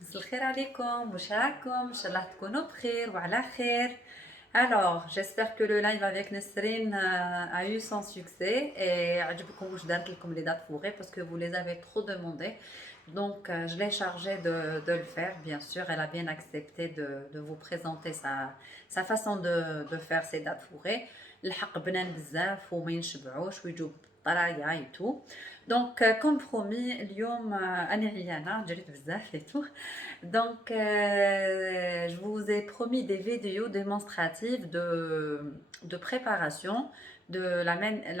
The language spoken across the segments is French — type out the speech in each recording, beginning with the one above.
مساء الخير عليكم واش راكم ان شاء الله تكونوا بخير وعلى خير. Alors, j'espère que le live avec Nesrine a eu son succès et عجبكم واش دارت لكم les dates fourrées parce que vous les avez trop demandé. Donc, je l'ai chargée de le faire, bien sûr. Elle a bien accepté de vous présenter sa façon de faire ses dates fourrées. الحق بنان بزاف وما ينشبعوش ويجوا بالطرايا et tout. Donc, comme promis, اليوم أنا عيانة جريت بزاف et tout. Donc, je vous ai promis des vidéos démonstratives de préparation, de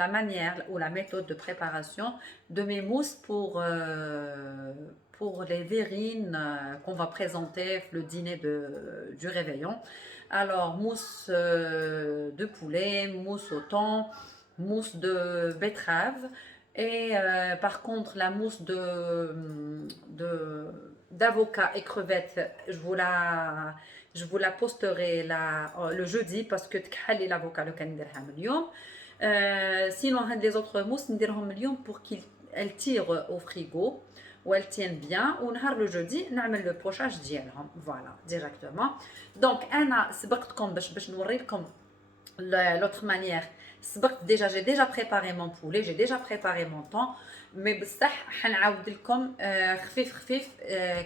la manière ou la méthode de préparation de mes mousses pour les verrines qu'on va présenter le dîner du réveillon. Alors, mousse de poulet, mousse au thon, mousse de betterave. Et par contre, la mousse d'avocat et crevettes, je vous la posterai le jeudi parce que تكحلي l'avocat le كان نديرها من اليوم. Sinon, les autres mousses نديرهم اليوم pour qu'elles tirent au frigo ou elles tiennent bien. ونهار le jeudi نعمل le pochage ديالهم. Voilà, directement. Donc, أنا سبقتكم باش نوري لكم l'autre manière. J'ai déjà préparé mon poulet, j'ai déjà préparé mon thon, mais بصح حنعاود لكم خفيف خفيف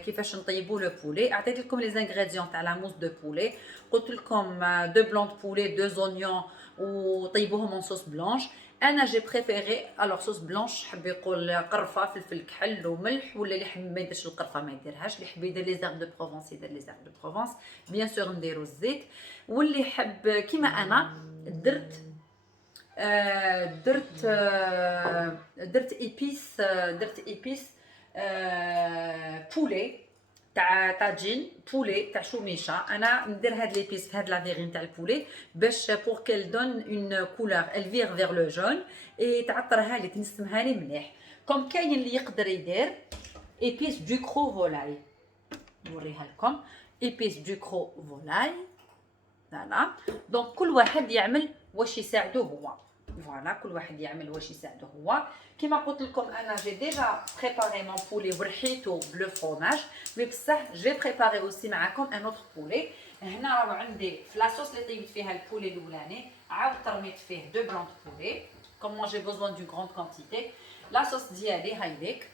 كيفاش نطيبوا le poulet. عطيت لكم les ingrédients تاع la mousse de poulet. قلت لكم 2 blancs de poulet, 2 oignons وطيبوهم en sauce blanche. انا جي بريفيري alors sauce blanche حب يقول قرفه فلفل كحل وملح ولا اللي حب ما يديرش القرفه ما يديرهاش اللي حب يدير لي زير دو بروفونس يدير لي زير دو بروفونس بيان سور نديرو الزيت واللي حب كيما انا درت ايبيس بولي تاع طاجين بولي تاع شوميشه انا ندير هاد ليبيس في هاد لا فيغين تاع البولي باش بور كيل دون اون كولور الفيغ فيغ لو جون اي تعطرها لي تنسمها لي مليح كوم كاين اللي يقدر يدير ايبيس دو كرو فولاي نوريها لكم ايبيس دو كرو فولاي فوالا دونك كل واحد يعمل واش يساعدو هو فوالا كل واحد يعمل واش يساعدو هو كيما قلت لكم انا جي ديجا بريباري مون بولي ورحيتو بلو فرomage مي بصح جي بريباري اوسي معاكم ان اوتر بولي هنا راه عندي في لاصوص اللي طيبت فيها البولي الاولاني عاود ترميت فيه دو بلون دو بولي كوم جي بوزوان دو غروند كونتيتي لاصوص ديالي هايديك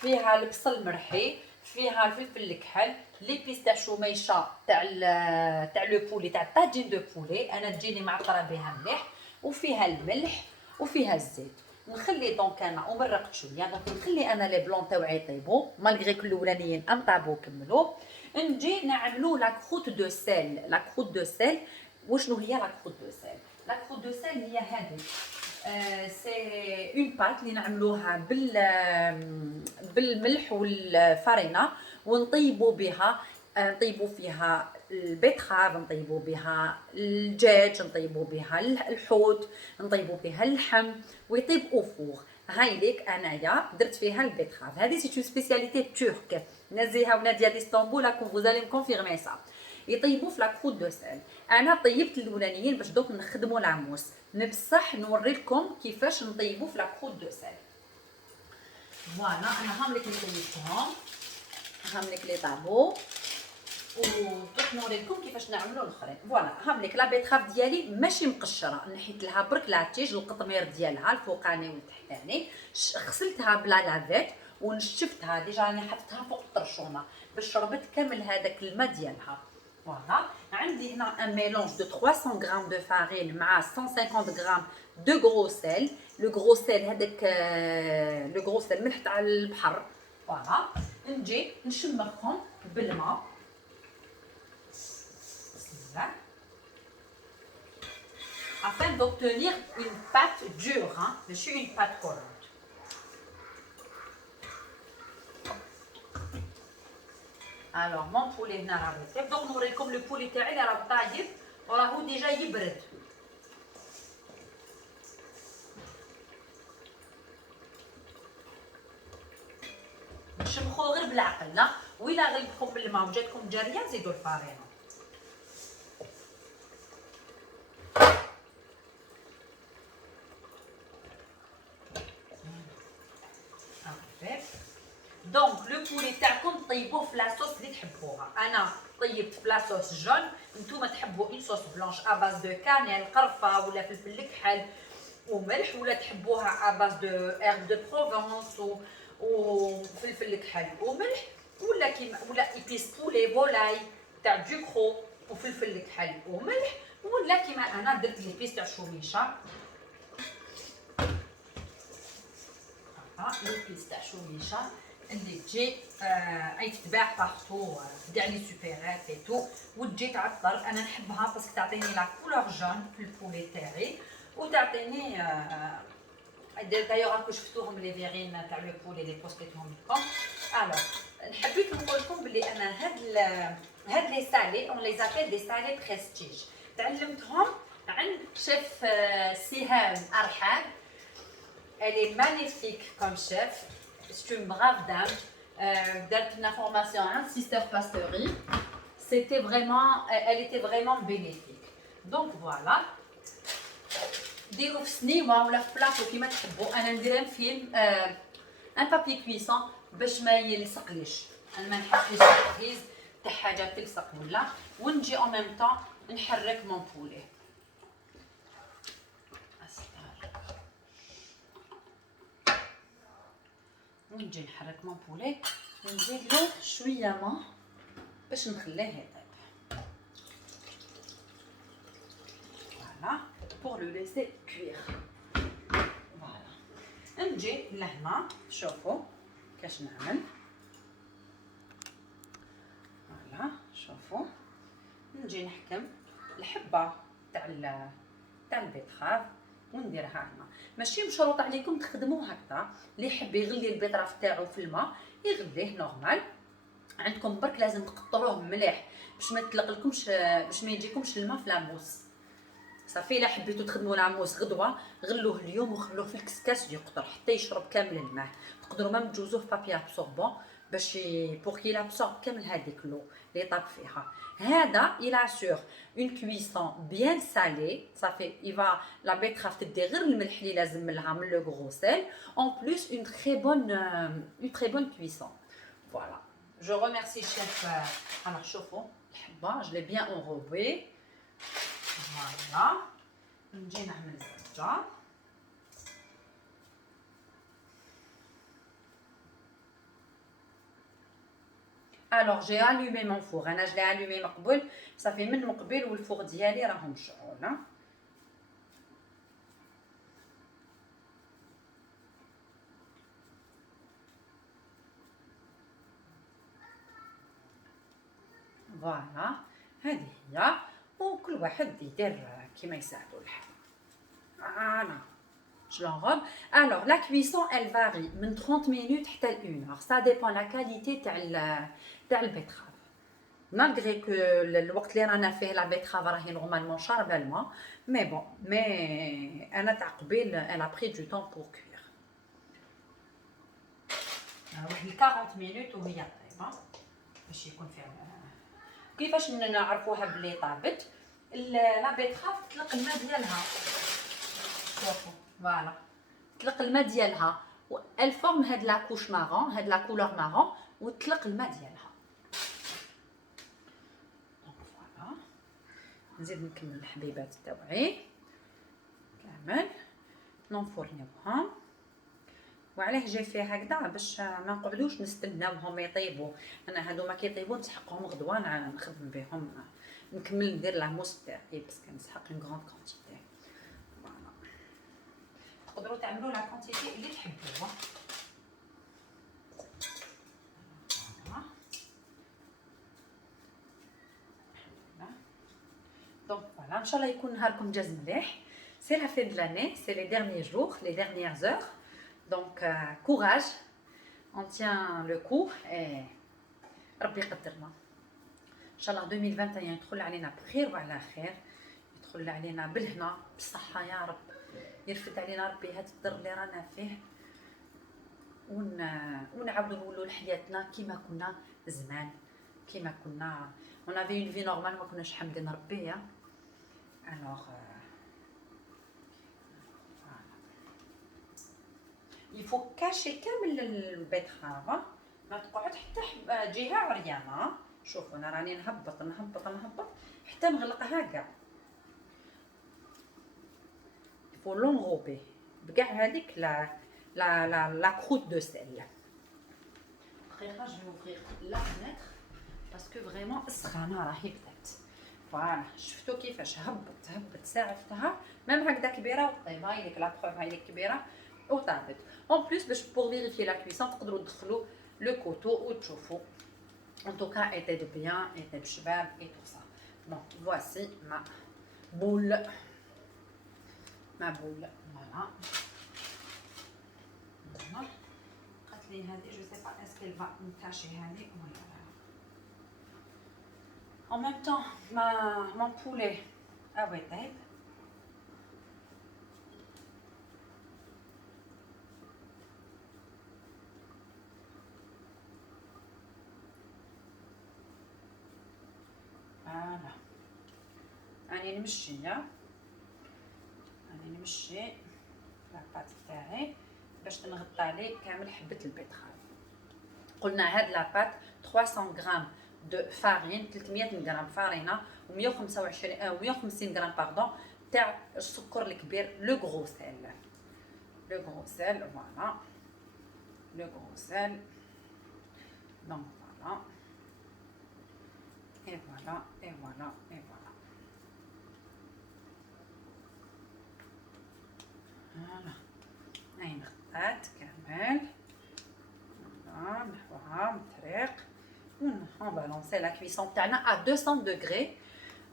فيها البصل مرحي فيها الفلفل الكحل ليبيس تاع شوميشه تاع لو بولي تاع طاجين دو بولي انا تجيني معطره بها مليح وفيها الملح وفيها الزيت نخلي دونك انا ومرقت شويه دونك نخلي انا لي بلون تاوعي يطيبوا مالغري كل الاولانيين انطابوا كملوا نجي نعملوا لا كروت دو سيل لا كروت دو سيل وشنو هي لا كروت دو سيل لا كروت دو سيل هي هذه سي اون بات اللي نعملوها بالملح والفارينه ونطيبوا بها نطيبوا فيها البيتخاف نطيبوا بها الدجاج نطيبوا بها الحوت نطيبوا بها اللحم ويطيب او فور هاي ليك انايا درت فيها البيتخاف هذه سي اون سبيسياليتي ترك نزيها وناديه ديستانبول راكم vous allez me confirmer ça يطيبوا في لاكروت دو سيل انا طيبت الاولانيين باش دوك نخدموا العموس بصح نوري لكم كيفاش نطيبوا في لاكروت دو سيل فوالا انا هاملك اللي طيبتهم هاملك لي طابو ودوك نوري لكم كيفاش نعملوا الاخرين فوالا هاملك لا بيتخاف ديالي ماشي مقشره نحيت لها برك لاطيج القطمير ديالها الفوقاني والتحتاني غسلتها بلا لافيت ونشفتها ديجا راني حطيتها فوق الطرشومه باش شربت كامل هذاك الماء ديالها فوالا عندي هنا ان ميلونج دو 300 غرام دو فارين مع 150 غرام دو غرو سيل لو غرو سيل هذاك لو غرو سيل ملح تاع البحر فوالا نجي نشمرهم بالماء afin d'obtenir une pâte dure hein ماشي une pâte collante alors mon poulet هنا راه طيب دونك نوريكم لو بولي تاعي اللي راه طايب وراهو ديجا يبرد نشمخو غير بالعقل لا وإلا غلبكم بالماء وجاتكم جاريه زيدوا الفارينه هاكا. دونك لو بولي تاعكم طيبوه في لاصوص اللي تحبوها. انا طيبت في لاصوص جون، نتوما تحبوا اون صوص بلونش اباز دو كانيل قرفه ولا فلفل الكحل وملح، ولا تحبوها اباز دو ايرب دو بروفونس وفلفل الكحل وملح، ولا كيما ولا ايبيس بولي فولاي تاع دوكرو وفلفل الكحل وملح، ولا كيما انا درت ليبيس تاع شوميشه. ليبيس تاع شوميشه اللي تجي اي تتباع بارتو في كاع لي سوبيرات اي تو، وتجي تعطر. انا نحبها باسكو تعطيني لا كولور جون في البولي تاعي، وتعطيني دايوغ راكو شفتوهم لي فيغين تاع لو بولي لي بوستيتهم لكم. الوغ حبيت نقول لكم بلي انا هاد لي سالي اون لي زابيل دي سالي بريستيج، تعلمتهم عند شيف سهام ارحاب. Elle est magnifique comme chef. C'est une brave dame. D'être une information à Sister Pasterie. Elle était vraiment bénéfique. Donc voilà. ديروا في سنيوه ولا في بلاطو كيما تحبوا. انا ندير فيلم ان بابي كويسون باش ما يلصقليش. انا ما نحبش التجهيز تاع حاجه تلصق ولا، ونجي اون ميم طون نحرك مون بولي. ونجي نحرك مون بولي ونزيد له شويه ما باش نخليه يطيب. فوالا pour le laisser cuire. فوالا نجي لهنا شوفوا كاش نعمل. فوالا شوفوا نجي نحكم الحبه تاع البيتخاف ونديرها هنا. ماشي مشروط عليكم تخدموه هكذا، اللي يحب يغلي البيطراف تاعو في الماء يغليه نورمال. عندكم برك لازم تقطروه مليح باش ما تلقلكمش، باش ما يجيكمش الماء في لاموس. صافي الا حبيتو تخدموا لاموس غدوه غلوه اليوم وخلوه في الكسكاس يقطر حتى يشرب كامل الماء. تقدروا مام تجوزوه في بابي ابسوربون باش بور كي لابسورب كامل هذيك لو اللي طاب فيها. هذا il assure une cuisson bien salée. Ça fait il va la betterave تدي غير الملح اللي لازم لها من لو غرو سيل. En plus une très bonne cuisson. Voilà. Je remercie chef. Alors شوفوا الحبه je l'ai bien enrobé. Voilà. نجي نعمل الزبده. Alors j'ai allumé mon four. انا je l'ai allumé من قبل، صافي من قبل والفوغ ديالي راهم مشعول. فوالا هذه هي، وكل واحد يدير كيما يساعدو الحال. فوالا je l'enrobe. Alors la cuisson elle varie من 30 minutes حتى ل 1 heure. Ça dépend la qualité تاع البيتخاف. malgré que الوقت اللي رانا فيه لا بيتخاف راهي نورمالمون شاربه الماء، مي بون مي انا تاع قبيل انا بري دو طون بور كوير. واحد 40 مينوت وهي طايبه باش يكون فيها. كيفاش نعرفوها بلي طابت؟ لا بيتخاف تطلق الماء ديالها. شوفوا فوالا تطلق الماء ديالها والفورم هاد لا كوش مارون، هاد لا كولور مارون، وتطلق الماء ديالها. دونك فوالا نزيد نكمل الحبيبات تاوعي كامل ننفورنيوهم. وعلاه جاي فيه هكذا باش ما نقعدوش نستناوهم يطيبوا. انا هادو ما كيطيبوا نسحقهم غدوه نخدم بهم، نكمل ندير لاموس تاعي باسكو نسحق اون غروند كونتيتي. فوالا تقدروا تعملوا لا كونتيتي اللي تحبوها. دونك فوالا ان شاء الله يكون نهاركم جاز مليح. سي لا فين دو لاني، سي لي ديرنيير جور، لي ديرنيير زور. Donc courage, on tient le coup et ربي يقدرنا ان شاء الله. 2021 يدخل علينا بخير وعلى خير، يدخل علينا بالهنا بالصحه يا رب، يرفد علينا ربي هذا الضر اللي رانا فيه، ونعاودوا نولوا لحياتنا كيما كنا زمان، كيما كنا on avait une vie normale، ما كناش حامدين ربي. alors يفو كاشي كامل البيتخافه، ما تقعد حتى جهه عريانه. شوفوا انا راني نهبط نهبط نهبط حتى نغلقها كاع. يفو لونغوبي بكاع هذيك لا كروت دو سيل. دقيقه جو اوفرير لا فنتر باسكو فريمون السخانه راهي بدات. فوالا شفتوا كيفاش هبط ساعدتها ميم هكذا كبيره وطيب. هاي ليك لا بروف، هاي ليك كبيره وطابت. اون بليس باش بور فيريفي لا كويسون تقدروا تدخلوا لو كوتو وتشوفوا. En tout cas, était de bien, était de cheval et tout ça. Bon, voici ma boule. Ma boule, voilà. Voilà. Je ne sais pas, est-ce qu'elle va me tâcher. Voilà. En même temps, mon poulet. Ah ouais, tape. Voilà. راني نمشي لاباط تاعي باش تنغطى عليه كامل حبه البيتخاف. قلنا هاد لاباط 300 غرام دو فارين، 300 غرام فارينه و125 150 غرام باردون تاع السكر الكبير لو غرو سيل. لو غرو سيل فوالا، لو غرو سيل. دونك فوالا et voilà et voilà et voilà. Voilà. هاي نغطات كامل. Voilà, نحوها بالطريق. On va lancer la cuisson تاعنا à 200 degrés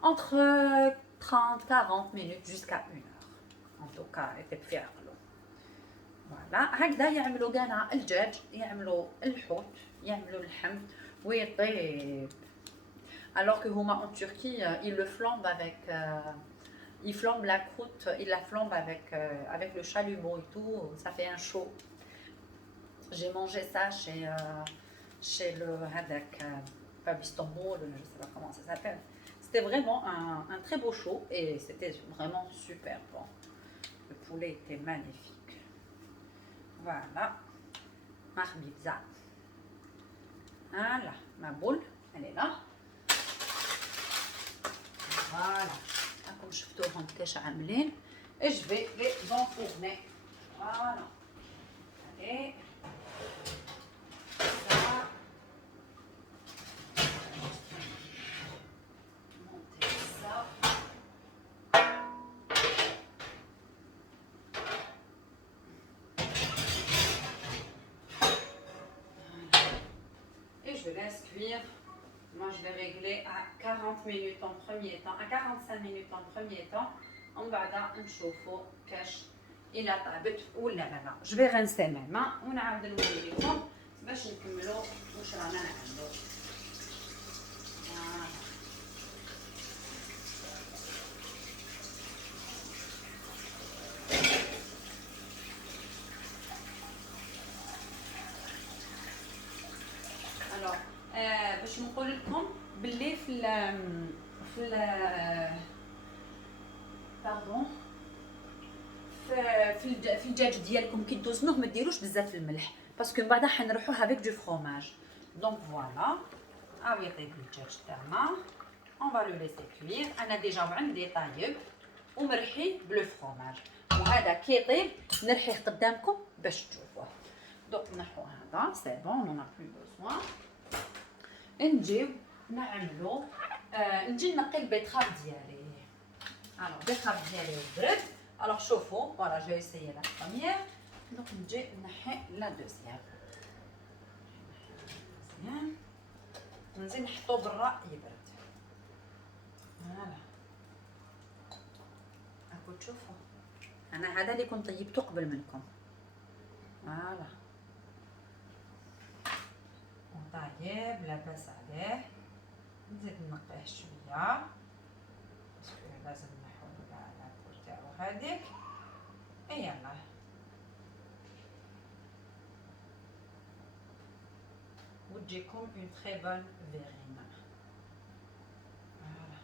entre 30-40 minutes jusqu'à 1 heure. En tout cas, était في عقله. فوالا هكذا يعملوا كاع الدجاج، يعملوا الحوت، يعملوا اللحم ويطيب. Alors que Homa en Turquie, ils le flambent avec, ils flambent la croûte, ils la flambent avec le chalumeau et tout, ça fait un chaud. J'ai mangé ça chez le Hadak, pas Istanbul, je ne sais pas comment ça s'appelle. C'était vraiment un très beau chaud et c'était vraiment super bon. Le poulet était magnifique. Voilà, ma pizza. Voilà, ma boule, elle est là. Voilà, comme je vous montre كيش عاملين et je vais les enfourner. Voilà. Allez. Ça. Monter ça. Voilà. Et je laisse cuire. Moi, je vais régler à 40 minutes en premier temps, à 45 minutes en premier temps. On va نشوفوا كاش إلا طابت ولا لا. Je vais rincer mes mains ونعاود نوري لكم باش نكملوا واش رانا نعملوا. Alors باش نقول لكم باللي باردون في الدجاج ديالكم كي توزنوه ما ديروش بزاف الملح باسكو من بعد حنروحوه افيك دو فروماج. دونك فوالا هاو يطيب الدجاج تاعنا. اون فا لو ليسي كوير. انا ديجا عندي طايب ومرحي بلو فروماج وهذا كي يطيب نرحيه قدامكم باش تشوفوه. دونك نحو هذا سي بون اون بلو بوزوان. نجيو نعملو نجي نقي البيتخاف ديالي. الوغ البيتخاف ديالي برد. الوغ شوفوا فوالا جاي سيي لا بروميير. دونك نجي نحي لا دوزيام. مزيان نزيد نحطو برا يبرد. فوالا راكو تشوفوا انا هذا اللي كنت طيبته قبل منكم. فوالا وطايب لاباس عليه. نزيد نقيه شويه باسكو لازم نحولو لا بور تاعو هذيك. يلا وتجيكم اون تري بون فيرينا. Voilà.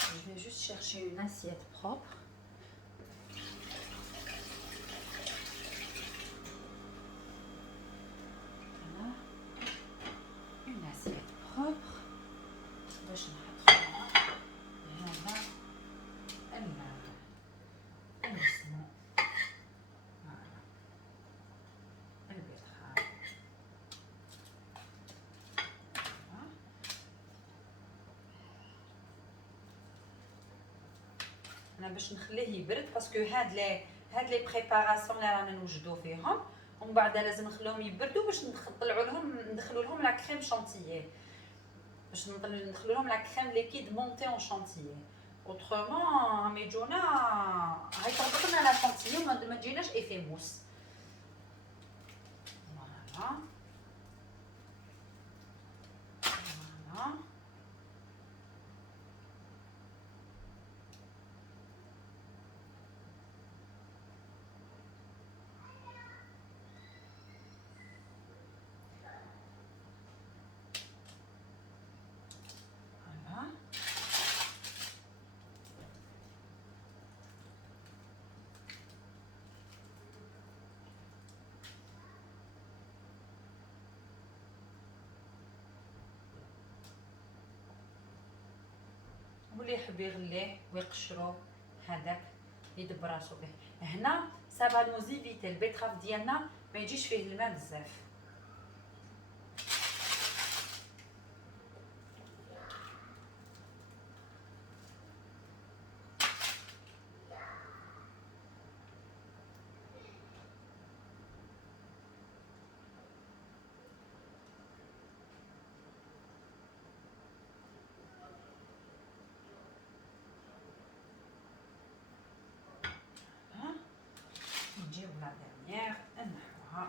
Je vais juste chercher une assiette propre. انا باش نخليه يبرد باسكو هاد لي بريباراسيون اللي رانا نوجدو فيهم ومن بعد لازم نخليهم يبردوا باش ندخلوا لهم لا كريم شانتيي باش ندخلوا لهم لا كريم ليكيد مونتي اون شانتيي اوترومون ميجونا هاي تهبط لنا لا شانتيي ما تجيناش ايفي موس. فوالا فوالا واللي يحب يغليه ويقشرو هذاك يدبر راسو به. هنا سافا نو زيفيتي البيتراف ديالنا ما يجيش فيه الماء بزاف. نجيب لا دانيير نحوها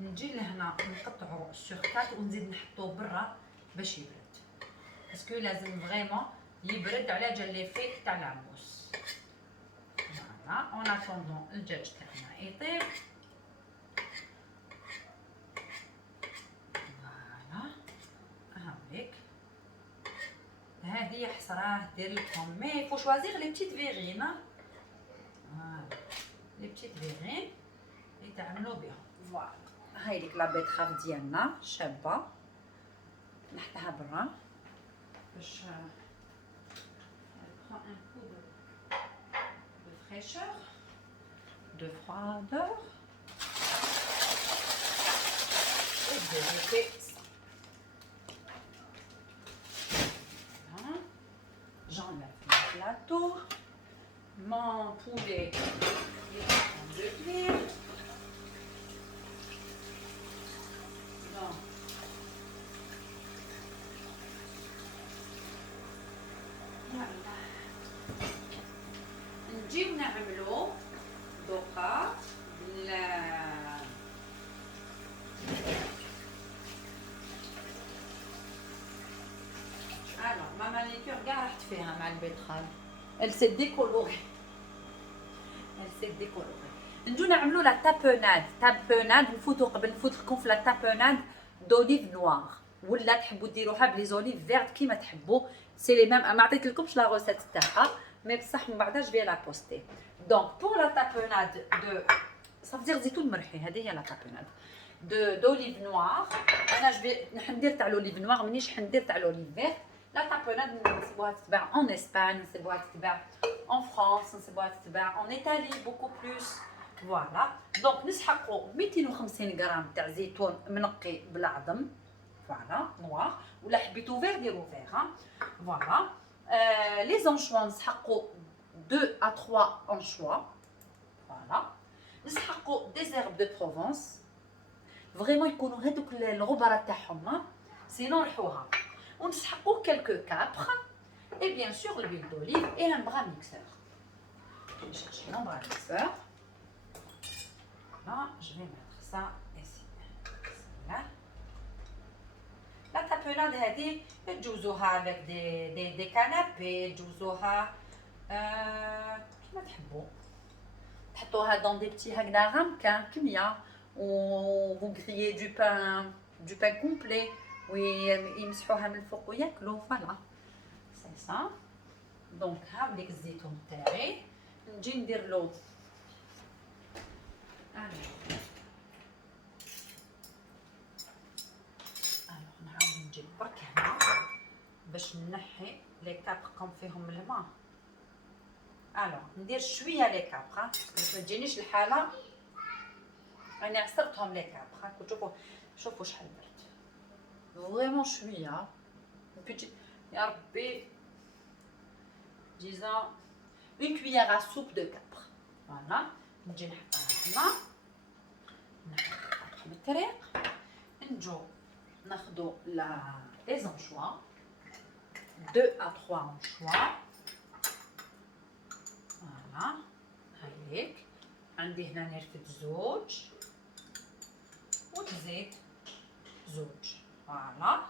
نجي لهنا نقطعو السوركات ونزيد نحطوه برا باش يبرد باسكو لازم فريمون يبرد على جال لي في تاع العموس. فوالا اون اتوندون الدجاج تاعنا يطيب. فوالا هاوليك هذه حصراه دير لكم مي فو شوازيغ لي بتيت فيغين. فوالا لي بتيت فيغين اللي تعملوا بهم. فوالا هاي ليك لا بيتخاف ديالنا شابه نحطها برا باش prend un coup de fraîcheur, de froideur et de vérité. Voilà. J'enlève le plateau, mon poulet est en train de cuire. Donc, voilà. نجيب نعملو دوقة الو ماما ليكور كاع راحت فيها مع البيتخال elle s'est décolorée نجو نعملو لا تابوناد نفوتو قبل نفوت لكم في لا تابوناد دوليف نوار ولا تحبوا ديروها بلي زوليف فيرت كيما تحبوا سي لي ميم. ما عطيت لكمش لا روسيت تاعها مي بصح من بعدا جو في لا بوستي. دونك بور لا تابوناد دو صافي زيتون مرحي هذه هي لا تابوناد دوليف نوار. انا جو في ندير تاع لوليف نوار مانيش حندير تاع لوليف فيرت. لا تابوناد نسيبوها تتباع اون اسبان نسيبوها تتباع اون فرانس نسيبوها تتباع اون ايطالي بوكو بلوس. فوالا دونك نسحقوا 250 غرام تاع زيتون منقي بلا عظم. فوالا نوار ولا حبيتو فير ديرو فير. فوالا لي زونشوا نسحقوا 2 à 3 انشوا. فوالا نسحقوا دي زيرب دو بروفونس فريمون يكونوا هذوك الغبره تاعهم سينو نرحوها. ونسحقوا كلكو كابر اي بيان سور البيل دوليف اي ان برا ميكسور. نشرشي un bras mixeur. Là, je vais mettre ça ici. Là. La tapenade هذه تجوزوها avec des canapés تجوزوها كيما تحبوا تحطوها dans des petits هكذا غامكان كميه و vous grillez du pain complet ويمسحوها من الفوق وياكلوا. فوالا سي سا. دونك هاوليك الزيتون تاعي نجي ندير له نعاود نجيب برك هنا باش نحي لي كابغ فيهم الماء. الوغ ندير شويه لي كابغ باش ما تجينيش الحاله راني عصرتهم لي كابغ. شوفوا شحال درت فريمون شويه يا ربي ديزون اون كويير ا سوب دو كابغ. فوالا نجي نحطها هنا نحطها من الطريق. نجو ناخدو لي زونشوا 2 à 3 anchois. فوالا هايليك عندي هنا نرفد زوج وتزيد زوج. فوالا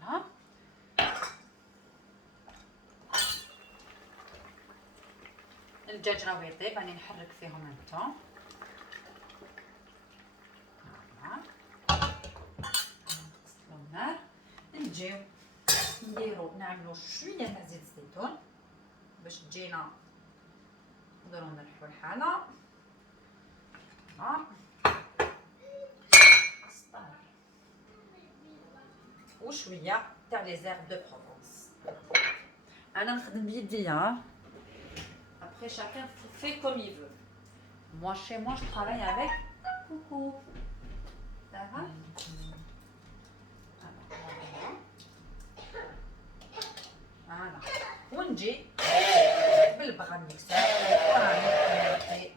فوالا الدجاج راه يطيب راني نحرك فيهم هانتوما. نجيو نديرو نعملو شويه تاع زيت الزيتون باش تجينا نقدروا نريحو الحاله. وشويه تاع لي زيرب دو بروفونس. انا نخدم بيديا. après chacun fait comme il veut. Moi chez moi je travaille avec coucou. Ça va? فوالا ونجي بالبغا المكسر وراني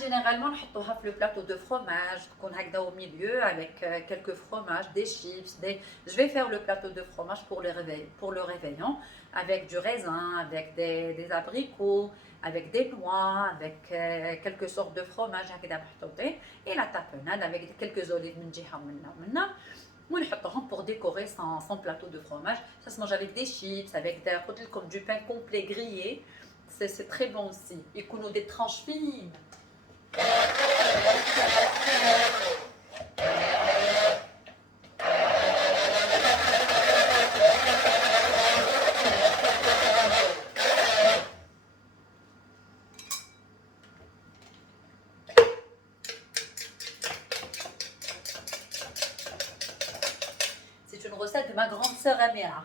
généralement نحطوها في le plateau de fromage تكون هكذا au milieu avec quelques fromages, des chips, je vais faire le plateau de fromage pour le réveillon avec du raisin, avec des abricots, avec des noix, avec quelques sortes de fromages هكذا محطوطين et la tapenade avec quelques olives من جهه ومنا ونحطهم pour décorer son plateau de fromage. Ça se mange avec des chips, avec comme du pain complet grillé. C'est très bon aussi. Et qu'on a des tranches fines. C'est une recette de ma grande sœur Amira.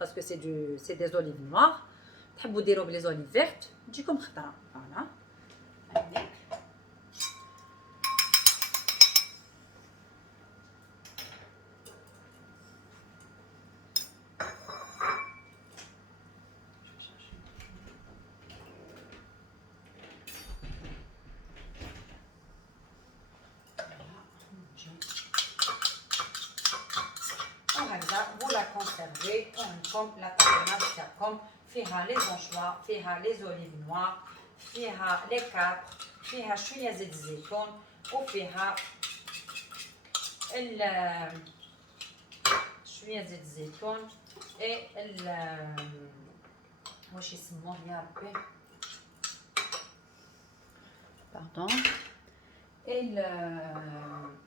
Parce que c'est des olives noires. تحبوا ديروا بلي زوليف فيرت تجيكم خضره. فوالا vous la conservez comme la tapenade تاعكم فيها لي زونشوا فيها لي زوليف نوار فيها لي كابر فيها شويه زيت الزيتون وفيها شويه زيت الزيتون اي واش يسموه يا ربي باردون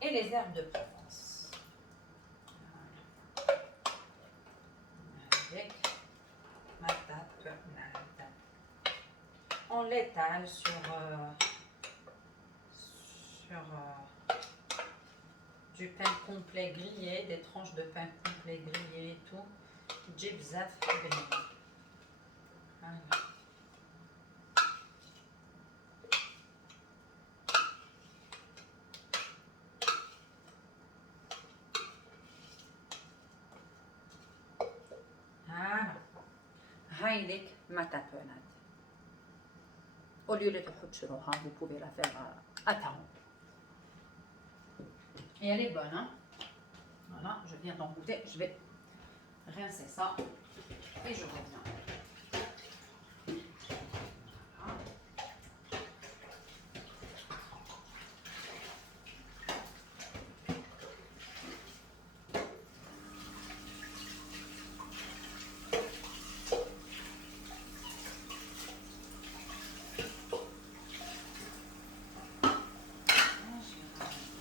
et les herbes de Provence. On l'étale sur du pain complet grillé, des tranches de pain complet grillé et tout. تجي بزاف بنينه. كاينك ما tapenade. Au lieu de تروحوا تشروها, vous pouvez la faire à temps. Et elle est bonne, hein? Voilà, je viens d'en goûter, je vais rincer ça et je reviens. Voilà.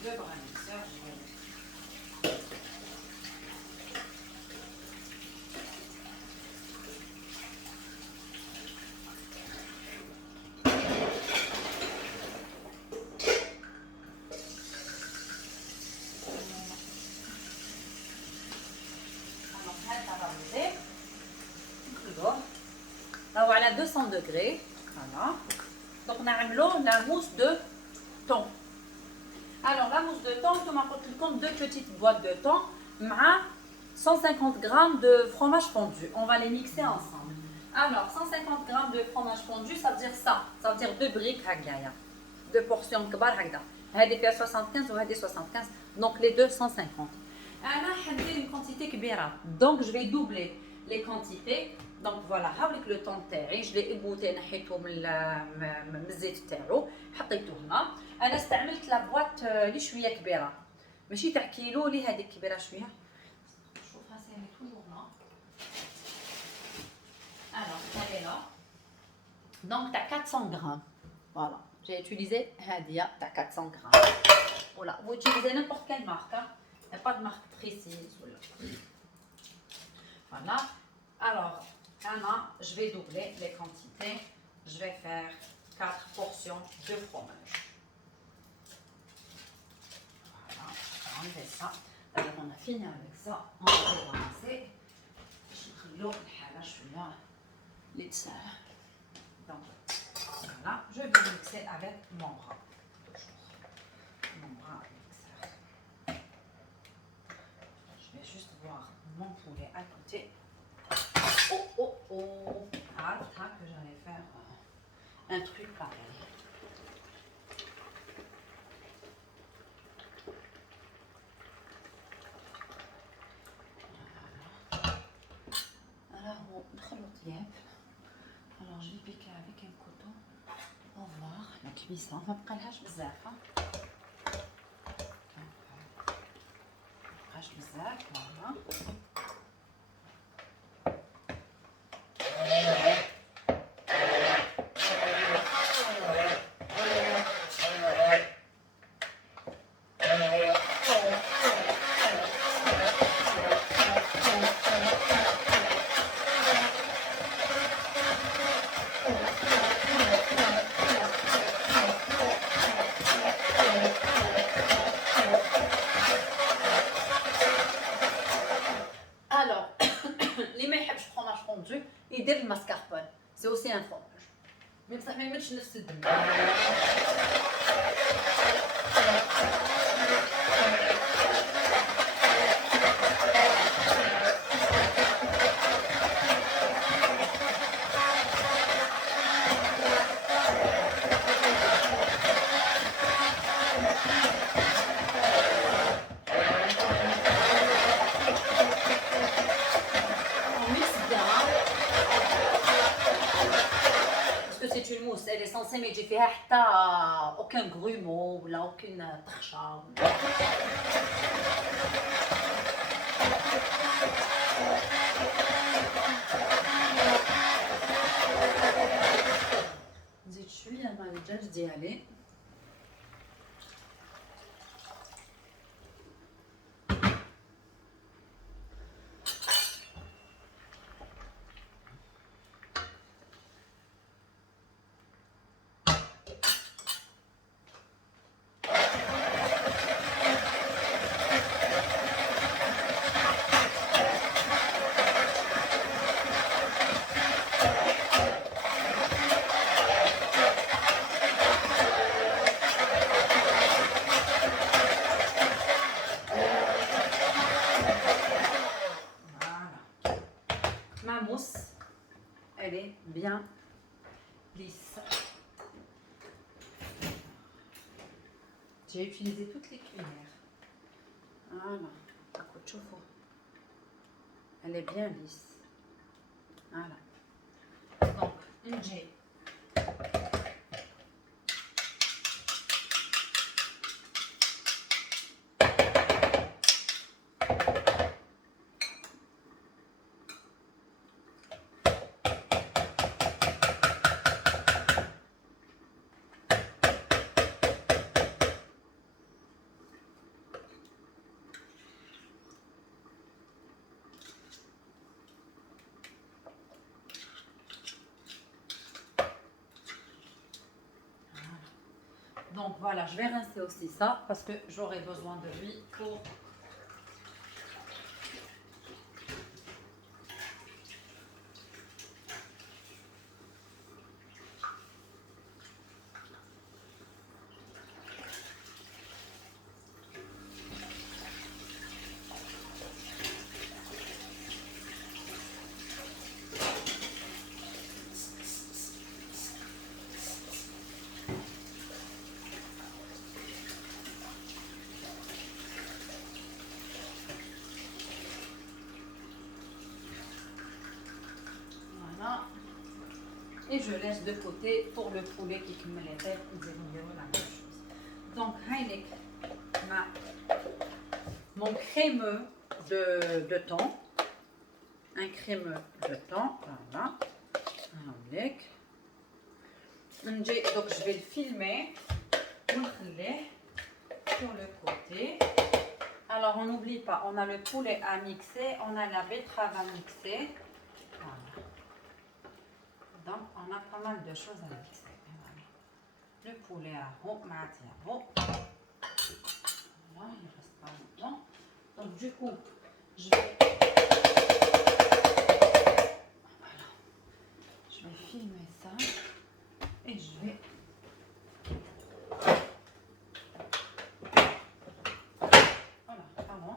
Le bras mixeur, je vais alors à 200 degrés, voilà. Donc on a la mousse de thon. Alors la mousse de thon, on m'a comme 2 petites boîtes de thon, avec 150 g de fromage fondu. On va les mixer ensemble. Alors 150 g de fromage fondu, ça veut dire ça. Ça veut dire 2 briques, 2 portions كبار هكذا. هذه فيها 75 وهذه 75. Donc les deux 150. أنا حندير une quantité كبيرة. Donc je vais doubler les quantités. Donc voilà, هاوليك لو طون تاعي je l'ai ébouté نحيته من الزيت تاعو حطيته هنا. انا استعملت لا بواط اللي شويه كبيره ماشي تاع كيلو اللي هذيك كبيره شويه. شوفها سي توجور لا. alors elle est là. Donc t'as 400 grammes. Voilà, j'ai utilisé هذه تاع 400 grammes. Voilà, vous utilisez n'importe quelle marque, hein. Il n'y a pas de marque précise. Voilà. Alors je vais doubler les quantités. Je vais faire 4 portions de fromage. Voilà, on va enlever ça. Alors on a fini avec ça. On va le ramasser. Je donc voilà, je vais mixer avec mon bras. Mon bras mixeur. Je vais juste voir mon poulet à côté. Oh, ah, que j'allais faire un truc pareil. Alors je vais piquer avec un couteau. On va voir la cuisson. ما بقالهاش بزاف. Voilà. يدير الماسكاربون سي اوسي ان فروماج مي بصح ما يمدش نفس الدم. Elle est censée mettre فيها حتى aucun grumeau ولا aucune طرشه. نزيد شويه مع الدجاج ديالي. lisse. J'ai utilisé toutes les cuillères. Voilà. Elle est bien lisse. Voilà. Donc, نجي Donc voilà, je vais rincer aussi ça parce que j'aurai besoin de lui pour... Voilà. Et je laisse de côté pour le poulet qui me les têtes. Nous allons la même chose. Donc, هايلك mon crémeux de thon. Un crémeux de thon. Voilà. Donc, je vais le filmer. Sur le côté. Alors, on n'oublie pas, on a le poulet à mixer, on a la betterave à mixer. Voilà. Donc, on a pas mal de choses à mixer. Voilà. Le poulet à haut, voilà, il ne reste pas longtemps. Donc, du coup, je vais... Voilà. Je vais filmer ça et je vais... Voilà, pardon.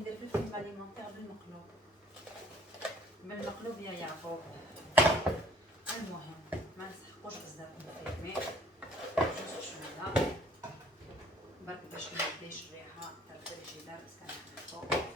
ندير في الفيلم اليمونتير بالمقلوب يا يعقوب. المهم ما نسحقوش بزاف من الفيلمين جوست شويه برك باش ما يديش الريحه تاع الفريجيدار بس كان فوق الفريجيدار.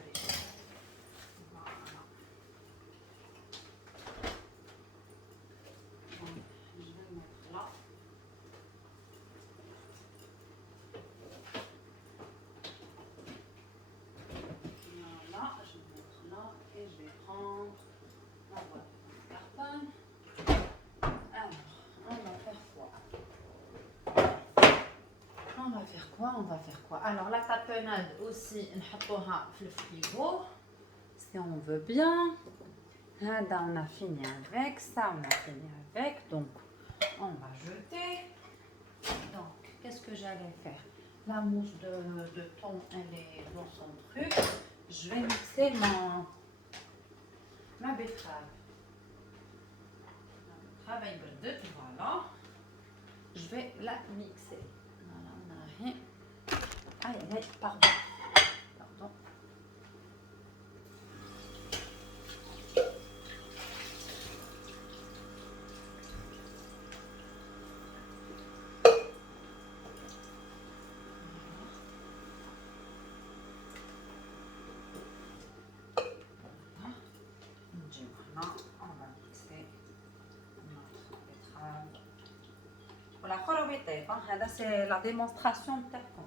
On va faire quoi? Alors la tapenade aussi, نحطوها في الفريغو si on veut bien. Là, on a fini avec ça, on a fini avec, donc on va jeter. Donc qu'est-ce que j'allais faire? La mousse de thon, elle est dans son truc. Je vais mixer ma betterave. La betterave est bردت, voilà. Je vais la mixer. Voilà, on a rien. Aïe, pardon. Pardon. Maintenant, on va mixer notre betterave. Voilà, c'est la démonstration de تاعكم.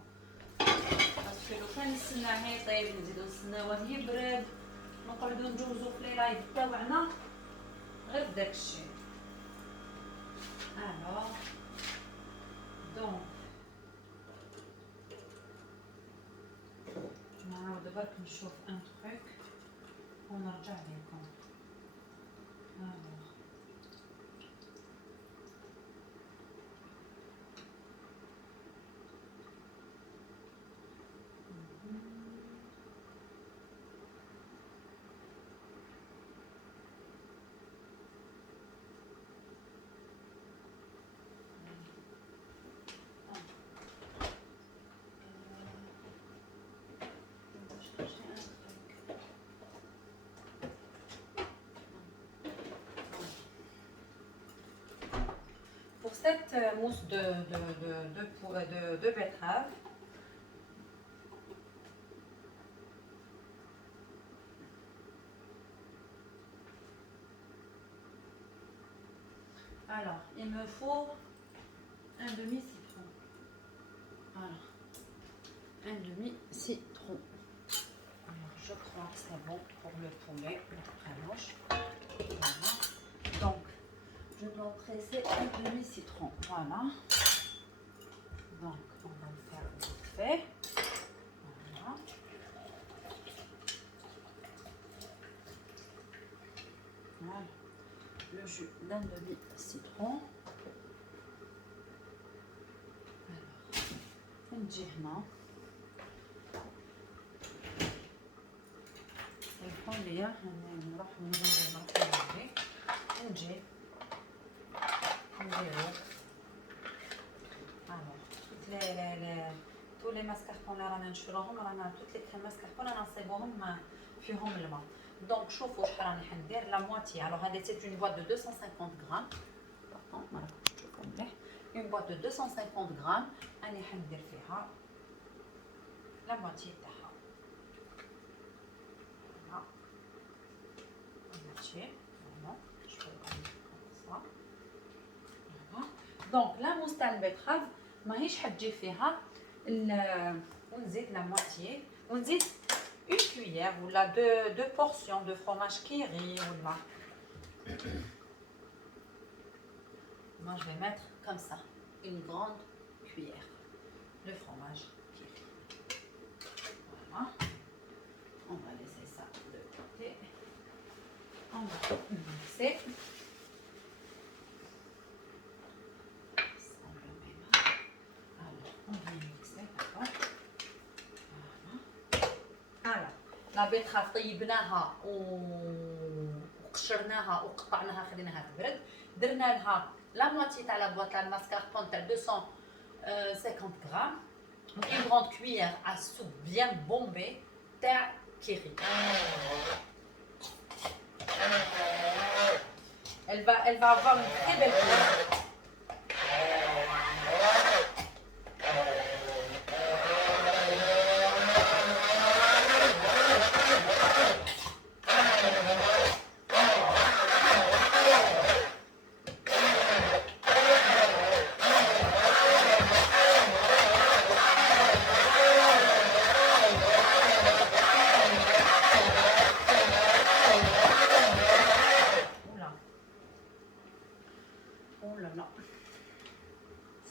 باسكو لو كان نستناه يطيب نزيدو نستناوه يبرد نقعدو نجوزو في لي لايف تاوعنا غير داكشي. الوغ دونك نعاود برك نشوف ان تروك ونرجع لكم. الوغ cette mousse de betterave. Alors, il me faut un demi-citron. Voilà. Un demi-citron. Alors, je crois que c'est bon pour le poulet, le range. Voilà. Donc, je dois presser un demi-citron. Voilà. Donc, on va le faire vite fait. Voilà. Voilà. Le jus d'un demi-citron. Alors, نجي هنا سامحوا لي نروح نجي نديرو tous les mascarpone اللي رانا نشروهم رانا توت لي كريم mascarpone رانا نصيبوهم فيهم الماء. دونك شوفوا شحال راني حندير لا موitié. Alors هذه c'est une boîte de 250 grammes. Pardon, ما راكمش تشوفوا مليح. Une boîte de 250 grammes. راني حندير فيها la moitié تاعها. Voilà. La moitié. Voilà. Je peux le mettre comme ça. Voilà. Donc la mousse تاع البيتراف ماهيش حتجي فيها ونزيد la moitié ونزيد une cuillère ou là deux portions de fromage Kiri ou là. Moi je vais mettre comme ça une grande cuillère de fromage Kiri. Voilà. On va laisser ça de côté. On va mixer. Ça, on le met là. Alors on va mixer, d'accord. Alors, la betterave طيبناها وقشرناها وقطعناها خليناها تبرد. درنا لها لا موitié تاع لا بواط تاع الماسكاربون تاع 250 غرام و une grande cuillère à soupe bien bombée تاع كيري. Elle va avoir une très belle couleur.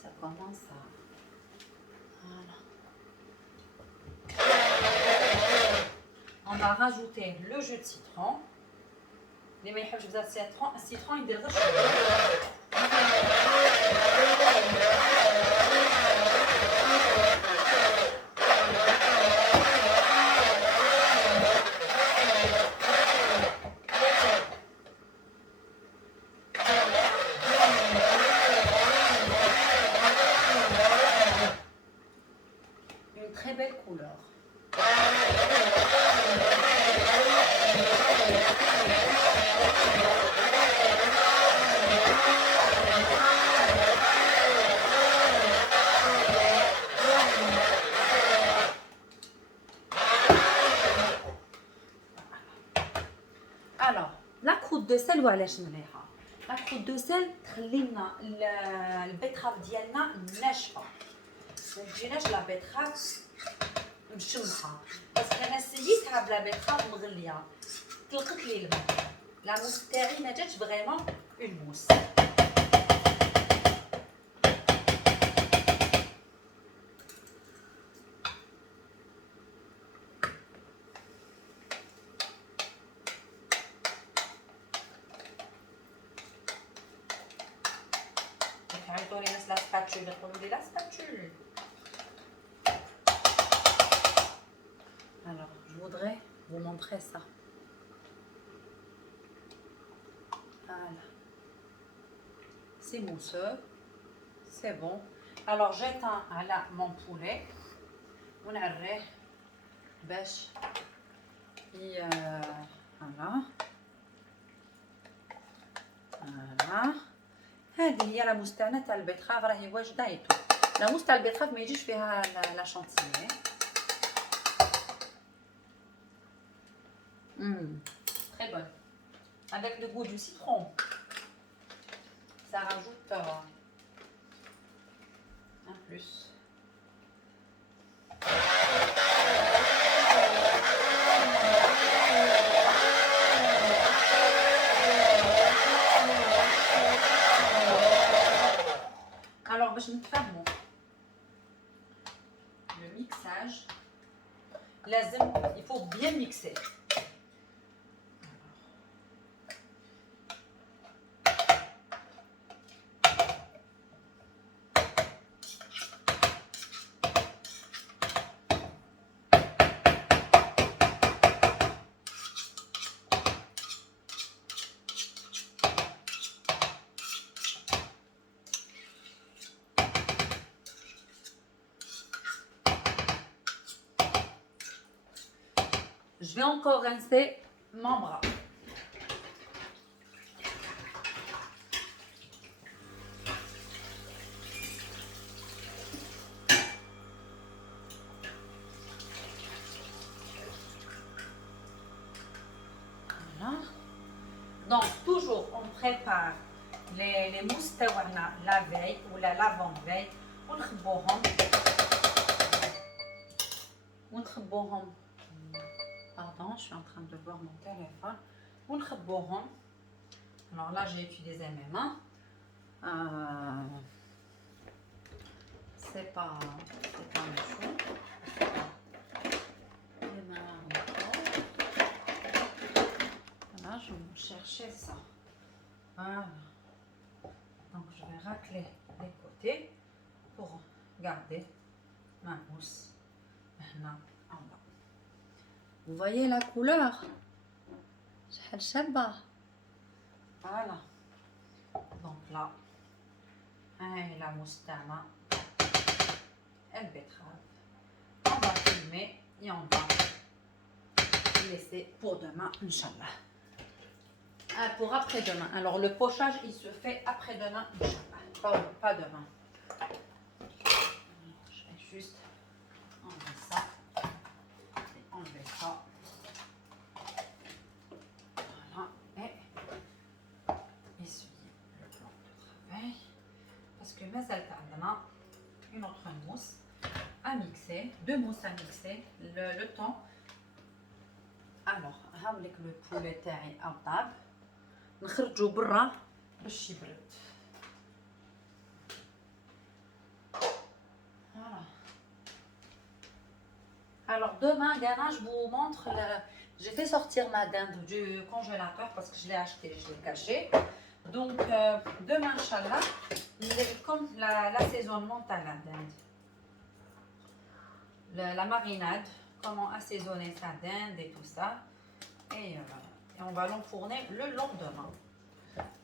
Ça commence à... Voilà. On va rajouter le jus de citron. Les ما يحبش بزاف السيترون يدير غير une très belle couleur. Alors, la croûte de sel وعلاش نبغيها؟ لا croûte de sel تخلي لنا البيتراف ديالنا ناشفه. ما تجيناش لا بيتراف مشمحه. باسكو انا سيتها بلا بيتراف مغليه. طلقت لي الماء. لا موس تاعي ما جاتش فريمون اون موس. La spatule, la spatule. Alors, je voudrais vous montrer ça. Voilà. C'est mousseux. C'est bon. Alors, j'éteins mon poulet. On arrête. Bêche. Et voilà. Voilà. هذه هي لا موس تاعنا تاع البيتخاف راهي واجده ايتو. لا موس تاع البيتخاف ما يجيش فيها لا شانتيي. Très bonne. Avec le goût du citron. Ça rajoute un plus. Alors, باش نتفاهموا le mixage, il faut bien mixer. Je vais encore rincer mon bras. Voilà. Donc toujours on prépare les mousses تاعنا la veille ou l'avant-veille ونخبوهم. Pardon, je suis en train de voir mon téléphone. ونخبوهم. Alors là, j'ai utilisé mes mains. C'est pas méchant. Les mains encore. Voilà, je vais chercher ça. Voilà. Donc je vais racler les côtés pour garder ma mousse maintenant en bas. Vous voyez la couleur? Voilà. Donc là, la mousse tama, elle betterave. On va filmer et on va laisser pour demain, Inch'Allah. Pour après-demain. Alors le pochage, il se fait après-demain, Inch'Allah. Pas demain. Je vais juste enlever ça. Enlever ça. Voilà. Et essuyer le plan de travail. Parce que mazal ta'andana une autre mousse à mixer. Deux mousses à mixer. Le temps. Alors, هاولك le poulet تاعي أطاب. نخرجو برا باش يبرد. Voilà. Alors demain, Gana, je vous montre. J'ai fait sortir ma dinde du congélateur parce que je l'ai acheté, je l'ai caché. Donc demain, Inch'Allah, comme l'assaisonnement à la dinde. La marinade, comment assaisonner sa dinde et tout ça. Et on va l'enfourner le lendemain.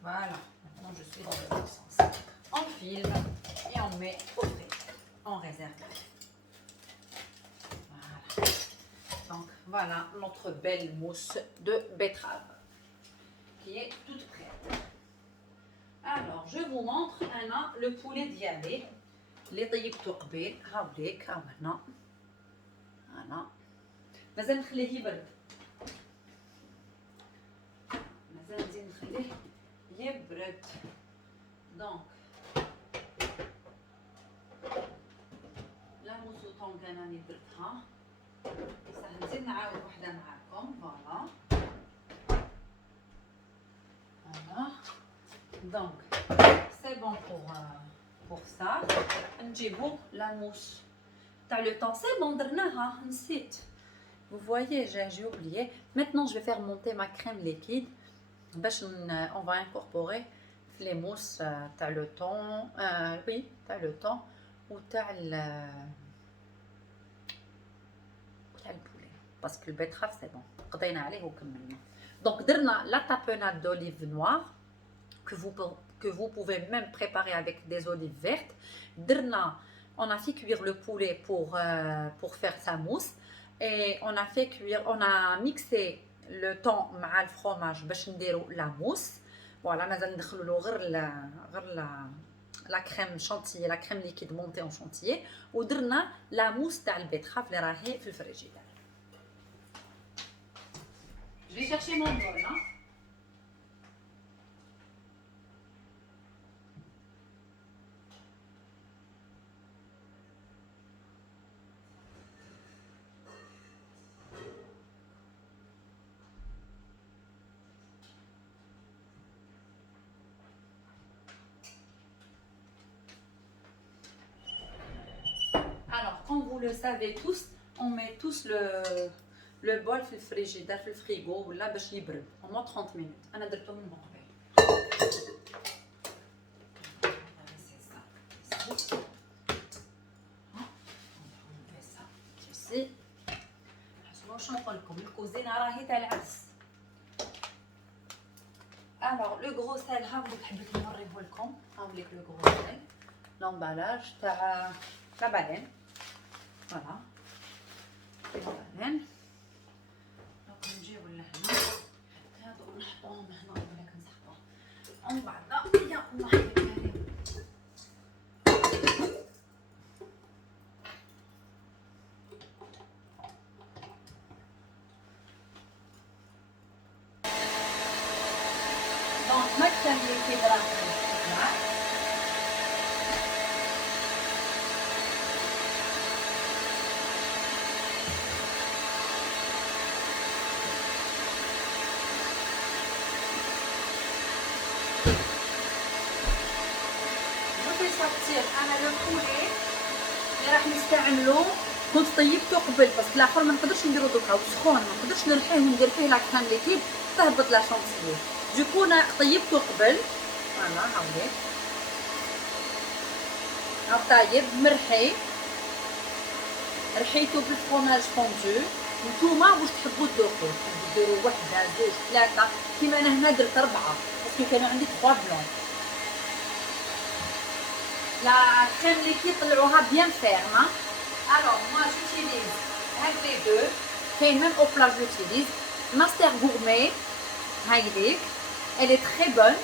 Voilà, maintenant je suis dans le bon sens. On filme et on met au frais. On réserve. Voilà. Donc voilà notre belle mousse de betterave qui est toute prête. Alors je vous montre le poulet diabé. Les طيبته قبيل هاوليك ها هنا. Voilà. مازال نخليه يبرد. مازال نزيد نخليه يبرد. دونك لا موس طونغ انا اللي درتها. صح نزيد نعاود وحده معاكم. فوالا. Voilà. Donc c'est bon pour ça. نجيبو la mousse. T'as le temps, c'est bon, درناها نسيت. Vous voyez, j'ai oublié. Maintenant, je vais faire monter ma crème liquide. On va incorporer les mousses. T'as le temps. Oui, t'as le temps. Ou t'as le poulet. Parce que le betterave, c'est bon. Donc, درنا la tapenade d'olive noire que vous pouvez même préparer avec des olives vertes. درنا, on a fait cuire le poulet pour faire sa mousse. Et on a mixé le thon مع le fromage باش نديرو la mousse. فوالا مازال ندخلوا له غير لا كريم شانتيي، لا كريم ليكيد مونتي اون شانتيي، ودرنا لا موس تاع البيتخاف اللي راهي في الفريجيدير. جي شيرشي مون بول. Alors, comme vous le savez tous, on met tous le bol في الفريجيدير في الفريغو ولا باش يبرد au moins 30 minutes. انا درتو من قبل. شنو نقول لكم الكوزينه راهي تاع العرس. الوغ لو غرو سيل ها حبيت نوريه لكم. هاوليك لو غرو سيل لومبالاج تاع بالين. فوالا بالين. دونك نجيو لهنا هادو نحطوهم هنا ولا كنسحقوهم ومن بعد يا الله يكرم. دونك ما كاملين كي راهي انا لو بولي اللي راح نستعملو كنت طيبته قبل، بس الاخر ما نقدرش نديرو دوكا وسخون، ما نقدرش نرحيه وندير فيه لا كريم ليكيد تهبط لا شونتيي. دوكو انا طيبته قبل. فوالا هاوليك ها طايب مرحي، رحيتو بالفرomاج فوندو. نتوما واش تحبوا تذوقوا، تحبوا ديروا وحده زوج ثلاثه، كيما انا هنا درت 4 باسكو كانوا عندي 3 بلون. لا كريم ليكيد طلعوها بيان فيرم. الوغ موا جوتيليز هاد لي دو، كاين ميم او بلا جوتيليز ماستر غورمي هايديك الي تري بون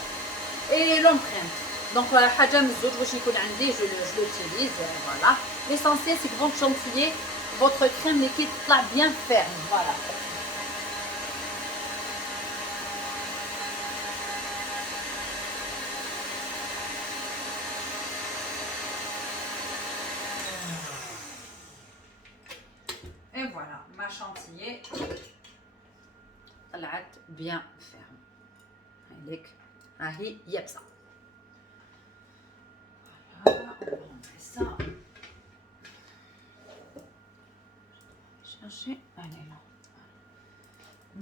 اي لومبرينت. دونك حاجه من الزوج واش يكون عندي جو لوتيليز. فوالا ليسونسيال سي كون شونتيي فوتر كريم ليكيد تطلع بيان فيرم. فوالا et voilà ma chantilly طلعت bien ferme. هايليك راهي يابسه. فوالا on fait ça. chercher allez là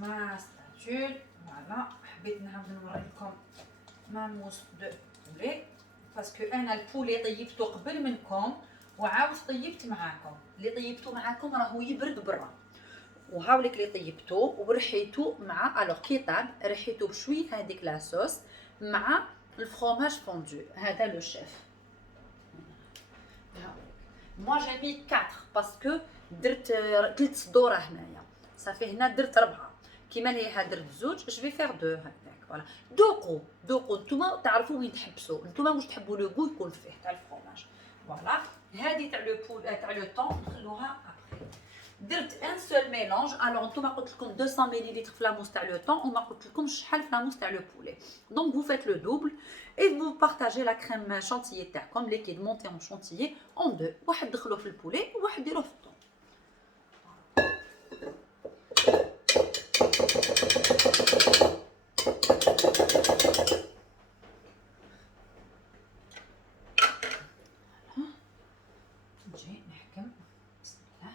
ma spatule. فوالا حبيت نعاود نوري لكم ما موس دو بولي باسكو انا البولي طيبته قبل منكم وعاود طيبت معاكم. اللي طيبتو معاكم راهو يبرد برا، وهاوليك اللي طيبتو ورحيتو مع الوغ كي طاب رحيتو بشوي هذيك لاصوص مع الفرomاج فوندو. هذا لو شيف. موا جي مي 4 باسكو درت 3 صدور هنايا صافي. هنا درت 4 كيما هي درت زوج. جو في فير 2 هكاك. فوالا دوقوا نتوما تعرفوا وين تحبسوا، نتوما واش تحبوا لو غو يكون فيه تاع الفرomاج. فوالا هذه تاع لو بول تاع لو طون نخلوها ابري. درت ان سول ميلونج. الوغ نتوما قلت لكم 200 ملل في لاموس تاع لو طون وما قلت لكمش شحال في لاموس تاع لو بولي. دونك vous faites le double et vous partagez la crème chantilly تاعكم liquide monté en chantilly en deux. واحد دخلوه في البولي وواحد ديروه في الطون. نجي نحكم بسم الله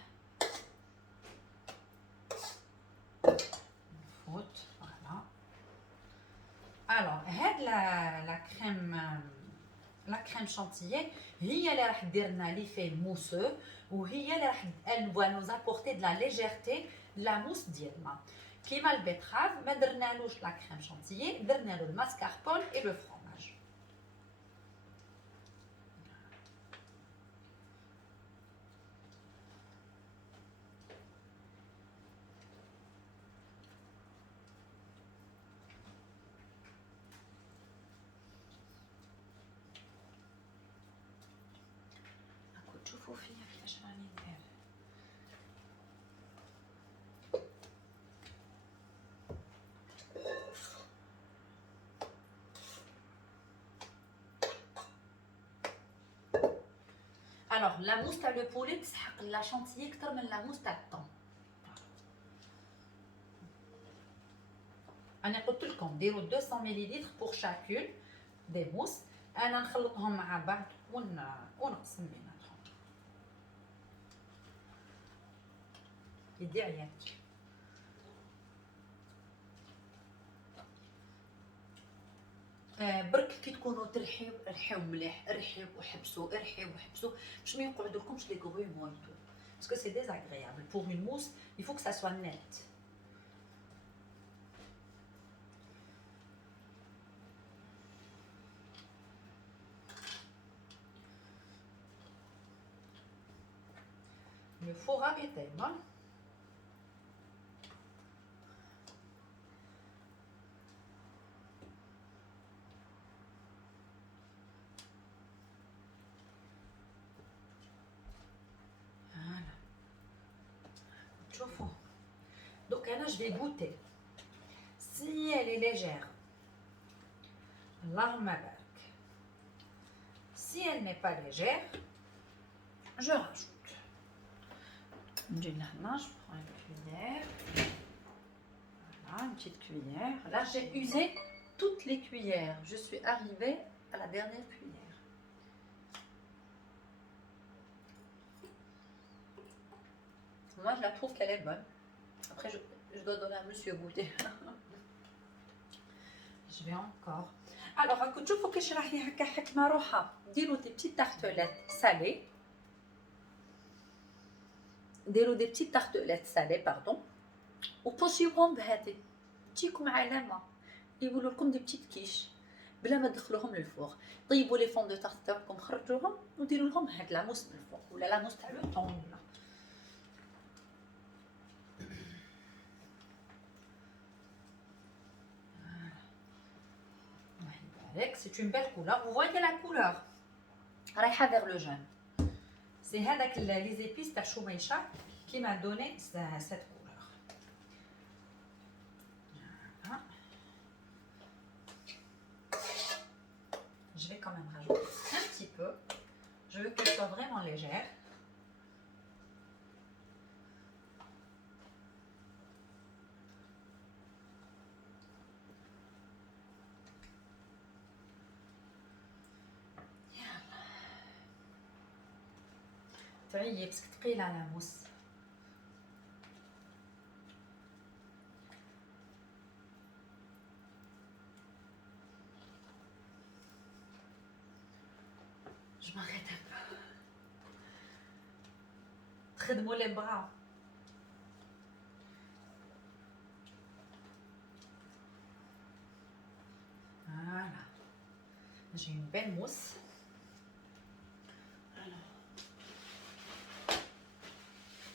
نفوت. فوالا الوغ هاد لا كريم شانتيي هي اللي راح دير لنا لي في موسو، وهي اللي راح elle nous apporter de la légèreté لا موس ديالنا. كيما البيتخاف ما درنالوش لا كريم شانتيي، درنا له الماسكاربون اي لو فرomاج. Alors, la mousse تاع le poulet تسحق la chantilly اكثر من la mousse تاع الثوم. انا قلت لكم ديروا 200 ملل pour chacune des mousses. انا نخلطهم مع بعض ونقسم بيناتهم. يدي عياتي. برك كي تكونوا ترحيو رحيو مليح، رحيو وحبسوا باش ما يقعدولكمش لي غرومون et tout parce que c'est désagréable pour une mousse. Il faut que ça soit net. Le four à éteindre. Voilà. Chauffe. Donc là, je vais goûter. Si elle est légère, Allahumma barak. Si elle n'est pas légère, je rajoute. Je prends une cuillère. Voilà, une petite cuillère. Là, j'ai usé toutes les cuillères. Je suis arrivée à la dernière cuillère. Moi, je la trouve qu'elle est bonne. Après, je dois donner à monsieur goûter. Je vais encore. Alors, راكم تشوفوا كيش راهي هكا حكمه روحها. ديروا des petites tartelettes salées. ديروا des petites tartelettes salées, pardon. وبوشيوهم بهذه. تجيكم علامه. يقولوا لكم دي بتيت كيش. بلا ما تدخلوهم للفوغ. طيبوا لي فون دو تارت تاعكم، خرجوهم وديروا لهم هاد لاموس من الفوق ولا لاموس تاع لو طون. C'est une belle couleur. Vous voyez la couleur رايحه vers le jaune. C'est هذاك les épices تاع الشوميشه qui m'a donné cette couleur. Voilà. Je vais quand même rajouter un petit peu. Je veux qu'elle soit vraiment légère. تعيي بس ثقيله على موس. Je m'arrête un peu. تخدموا les bras. Voilà. J'ai une belle mousse.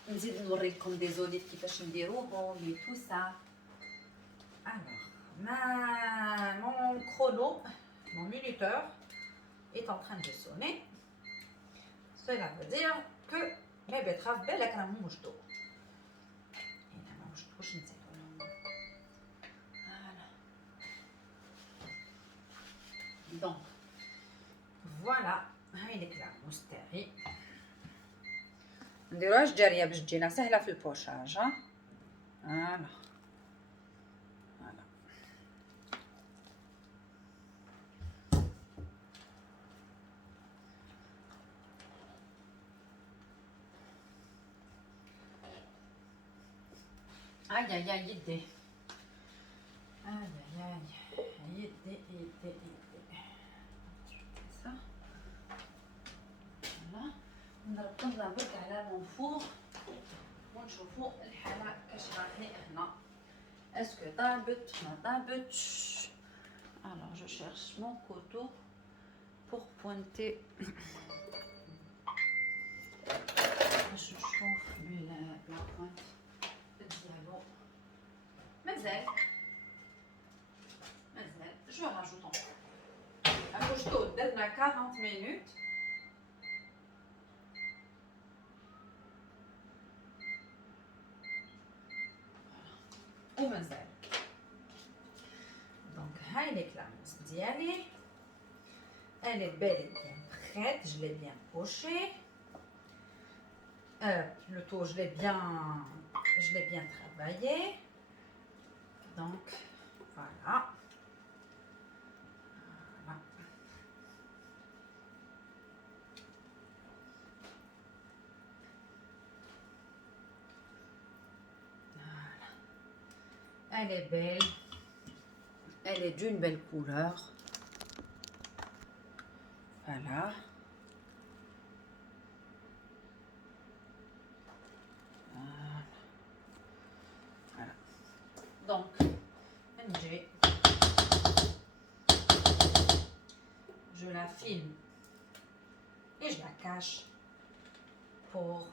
نزيد نوريكم دي زوليف كيفاش نديروهم et tout ça. Alors, mon chrono, mon minuteur est en train de sonner. Cela veut dire que les betteraves بالك راهم وجدوا. هنا ما وجدوش نزيدو. Voilà. Donc, voilà. هاي لك لا موس تاعي. نديروهاش جاريه باش تجينا سهله في البوشاج. ها فوالا فوالا. اي اي اي يدي. اي اي اي يدي يدي يدي. صح فوالا. نركزنا برك على المنفوخ ونشوفوا الحاله كاش راهي هنا. اسكو طابت ما طابتش. alors je cherche mon couteau pour pointer. باش نشوف لا بوينت ديالو. مازال je rajoute encore. اكوشتو درنا 40 minutes. ومازال. دونك هاي ليك لا موس ديالي. Elle est bel et bien prête, je l'ai bien pochée. Le tout, je l'ai bien travaillé. Donc, voilà. Voilà. Elle est belle. Elle est d'une belle couleur. Voilà. Voilà. Donc, je la filme et je la cache pour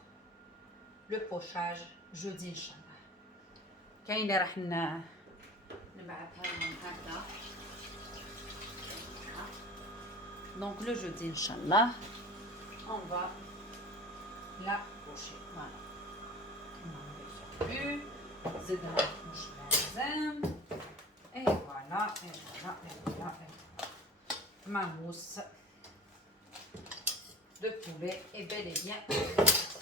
le pochage jeudi inchallah. كاين اللي راح نبعثها لهم هكذا. Donc le jeudi inchallah, on va la pocher. Voilà. زدنا مش لازم. Et voilà, et voilà, et voilà, et voilà. Ma mousse de poulet est bel et bien prête.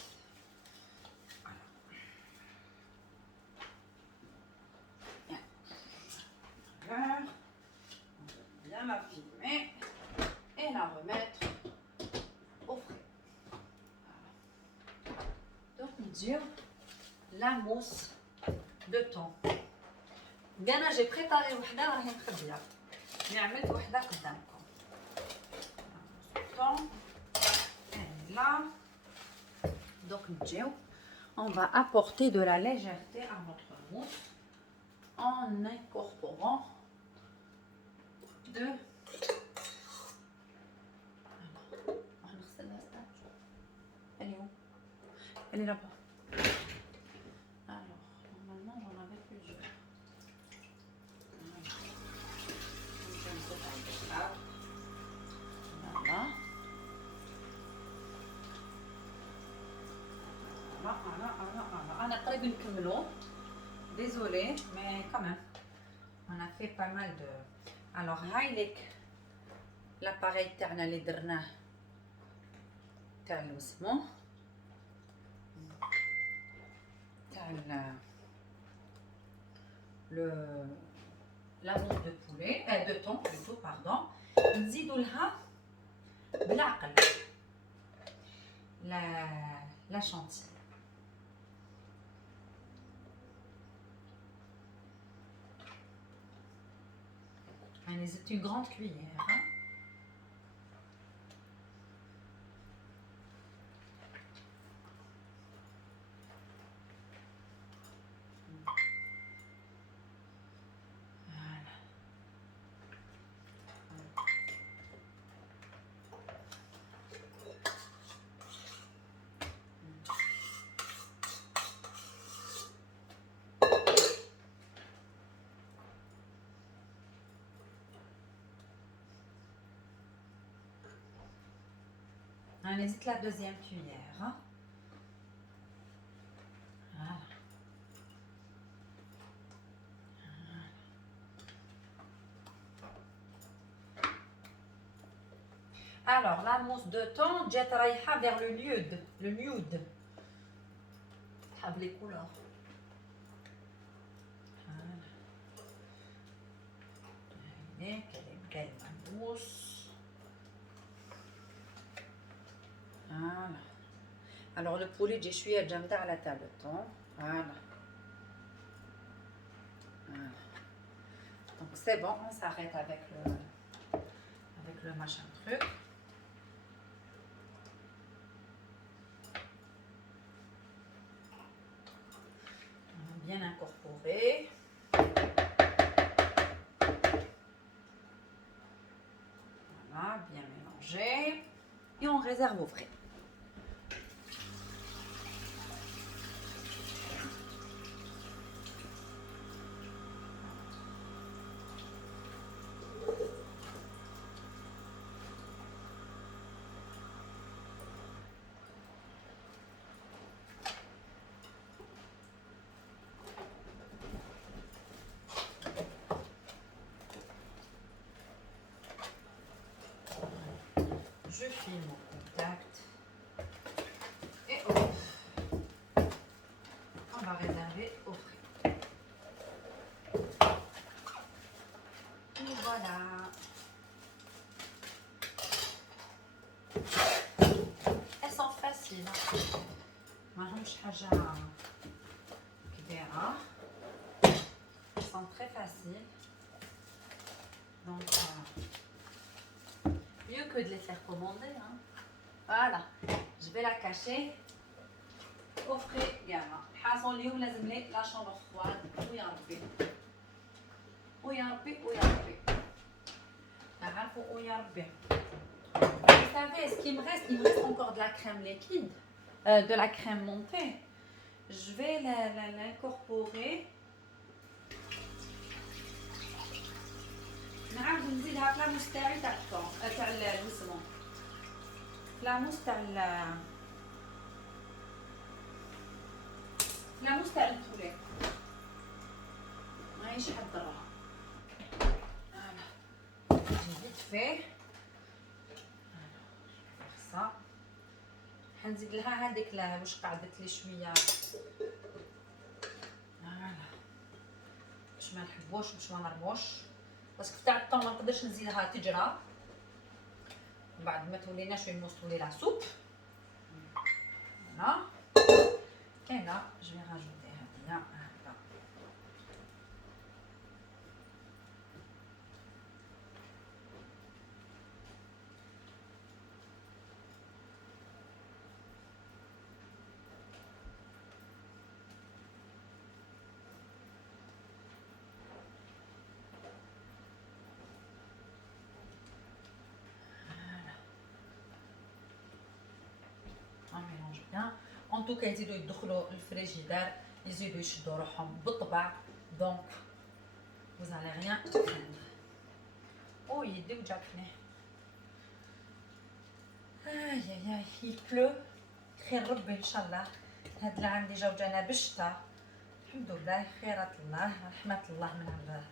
Voilà. On va bien la filmer et la remettre au frais. Voilà. Donc, mesure la mousse de thon. Bien, j'ai préparé وحدة راهي مخبية. Mais عملت وحدة قدامكم. Thon. Et là. Donc, on va apporter de la légèreté à notre mousse en incorporant de. Elle est où? Elle est là-bas. Alors, normalement, j'en avais plusieurs. Voilà. On a très bien cumulé. Désolée, mais quand même, on a fait pas mal de. Alors, هايلك l'appareil تاعنا اللي درناه تاع الوسمو تاع la mousse de poulet, de thon plutôt, pardon. نزيدوا لها بالعقل la chantilly. C'est une grande cuillère. Hein? On hésite la deuxième cuillère. Hein? Voilà. Alors, la mousse de thon, j'ai رايحة vers le nude. Les couleurs. Voilà. Quelle est belle ma mousse. Voilà. Alors le poulet j'ai chouïa jamda à la table de thon. Voilà. Voilà. Donc c'est bon, on s'arrête avec le machin truc. On va bien incorporer. Voilà, bien mélanger. Et on réserve au frais. Je filme au contact et hop, elles sont faciles. ماهمش حاجة كبيرة. Elles sont très faciles. Donc, mieux que de les faire commander. Hein. Voilà. Je vais la cacher au frais. حاصل اليوم لازم لي لا شامبر فروide. ويا ربي. ويا ربي ويا ربي. تعرفوا ويا ربي. Vous savez, ce qui me reste, il me reste encore de la crème liquide, de la crème montée. Je vais l'incorporer. نعاود نزيدها في لاموس تاعي تاع المسمون. لاموس تاع لاموس تاع البولي. ماهيش حضرها. فوالا. جي فيت فيه. صح. حنزيد لها هذيك واش قعدت لي شويه. فوالا. باش ما نحبوش باش ما نرموش. باسكو تاع الطون ما نقدرش نزيدها تجرى. بعد ما تولينا شويه موس تولي لا سوب. فوالا. Et là, je vais rajouter هذه هكذا. On mélange bien. En tout cas, يزيدوا يدخلوا الفريجيدار، يزيدوا يشدوا روحهم بالطبع. Donc, vous n'allez rien craindre. Oh, يدي وجعتني. Aïe aïe aïe, il pleut. خير ربي إن شاء الله. هاد اللي عندي جاو جانا بالشتا. الحمد لله خيرات الله رحمة الله من عند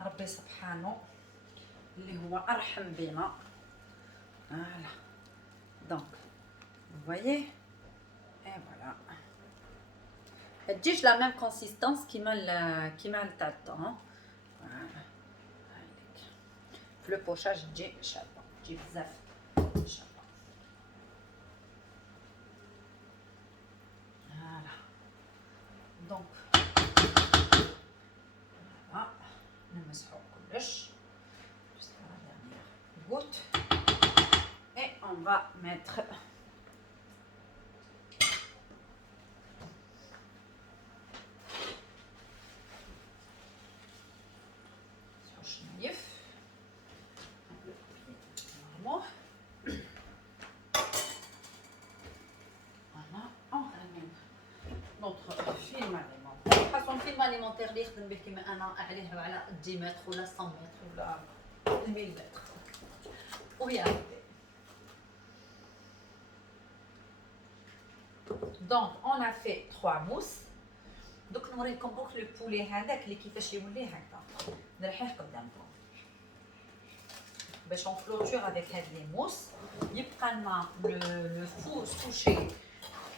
ربي سبحانه اللي هو أرحم بنا. Voilà. Donc, vous voyez? Et voilà. Elle dit la même consistance qui m'a le tâton. Voilà. Le pochage dit chabon. Dit bzaf. Chabon. Voilà. Donc, voilà. نمسحو كلش. Jusqu'à la dernière goutte. Et on va mettre alimentaire اللي يخدم به كيما انا عليه على 10 متر ولا 100 متر ولا 1000 متر. ويا ربي. Donc on a fait 3 mousses. دوك نوريكم دوك لو بولي هذاك اللي كيفاش يولي هكذا. نريحيه قدامكم. باش on clôture avec هاد لي موس. يبقى لنا لو فور سوشي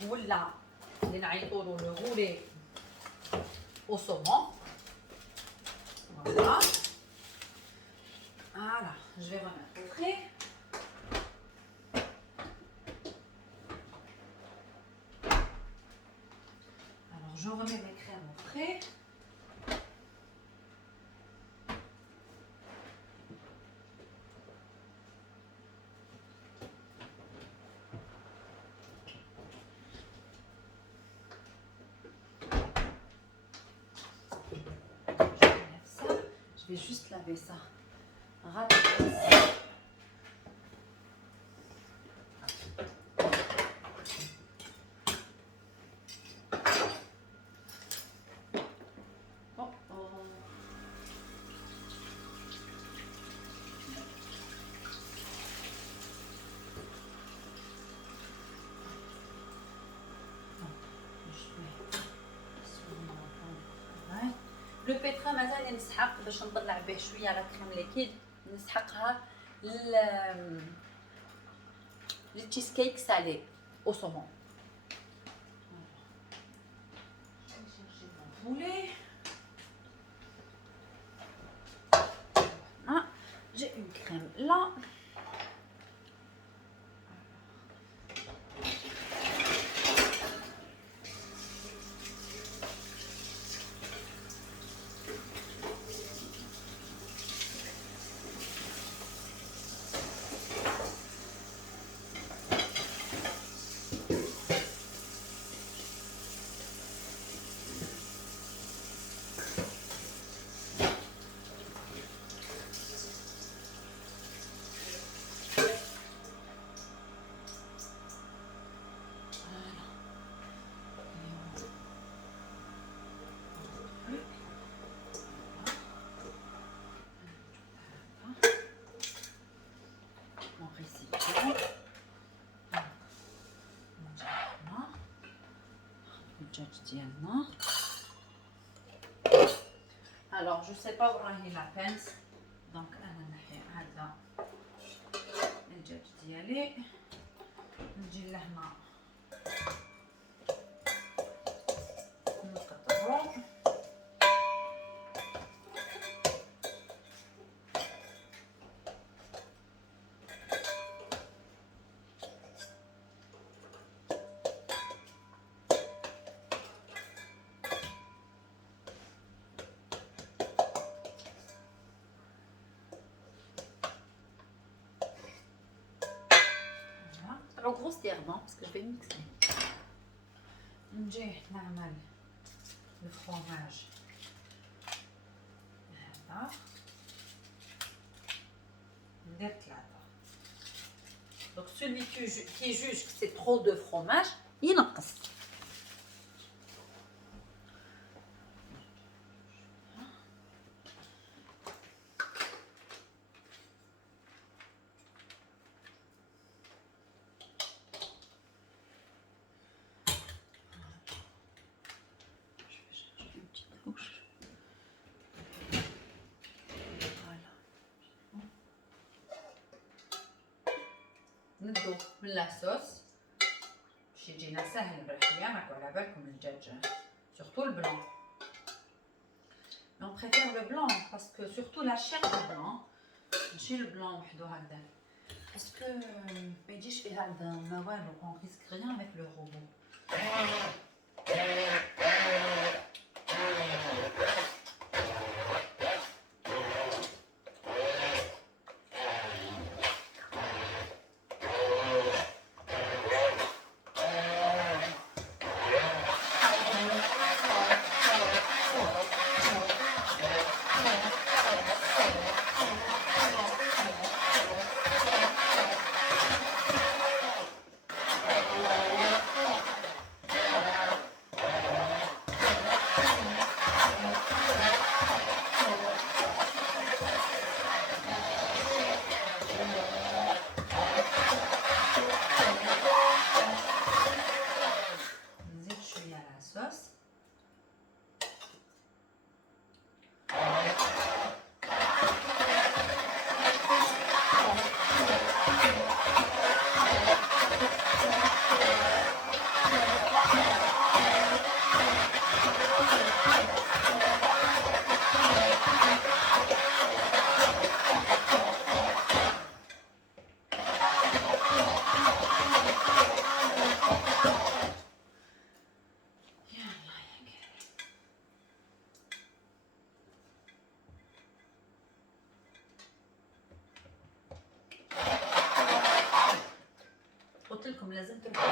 ولا اللي نعيطوا له لو غولي au saumon. Voilà. Voilà, je vais remettre au frais. Alors, je remets mes crèmes au frais. Je vais juste laver ça rapidement. Oh oh. لو بيترا مازال نسحق باش نطلع به شويه على كريم ليكيد. نسحقها للتشيز كيك سالي او صومون. J'ai une crème là. الدجاج ديالنا. الوغ جو سي با وين راهي لا بانس، دونك انا نحي هذا الدجاج ديالي، نجي لهنا نقطعو. Alors grossièrement parce que je vais mixer. نجي نعمل الفرomage هذا، ندير 3. Donc celui qui juge que c'est trop de fromage ينقص. ندو من لاصوص باش يجينا ساهل بالحياه. راكو على بالكم الدجاج سورتو البلون، on préfère le blanc parce que surtout la chair du blanc ماشي البلون وحده هكذا باسكو ما يجيش فيه هذا ما والو. on risque rien avec le robot. قلت لكم لازم تركبوا.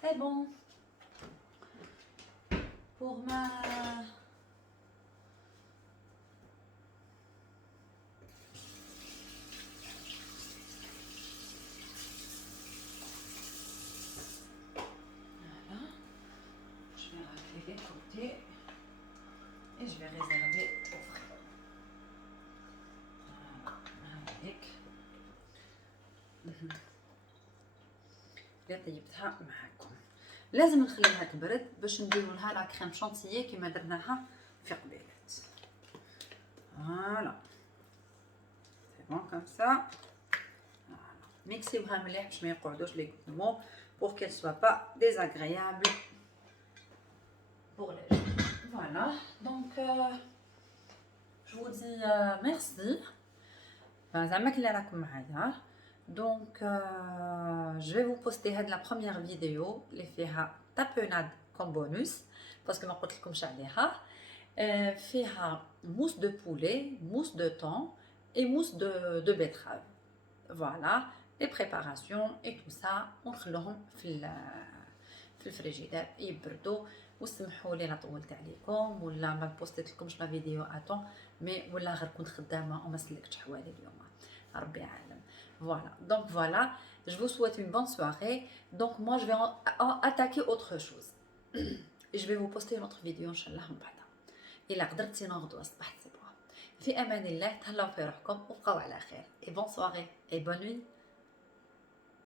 C'est bon pour ma je vais réserver au frigo. هيك اللي طيبتها معكم. لازم نخليها تبرد باش نديرو لها لا كريم شانتيي كيما درناها في قبيلات. فوالا سي بون كوم سا. ميكسيوها مليح باش ما يقعدوش لي كومو pour qu'elle soit pas désagréable pour les gens. Voilà, donc je vous dis merci. زعما كلي راكم معايا. Donc je vais vous poster هاد la première vidéo اللي فيها تابوناد comme bonus parce que ما قلت لكمش عليها. فيها mousse de poulet, mousse de thon et mousse de betterave. Voilà les préparations et tout ça ونخلوهم في الفريجيدير يبردوا. وسمحوا لي لا طولت عليكم ولا ما بوستيت لكمش لا فيديو اتون مي ولا غير كنت خدامه وما سلكتش حوالي اليوم ربي عالم. Voilà, donc voilà, je vous souhaite une bonne soirée. Donc moi je vais attaquer autre chose. Et je vais vous poster une autre vidéo inchallah من بعدها. إلا قدرتي نغدو أصبحت سبوها. في أمان الله، تهلاو في روحكم وبقاو على خير. Et bonne soirée et bonne nuit.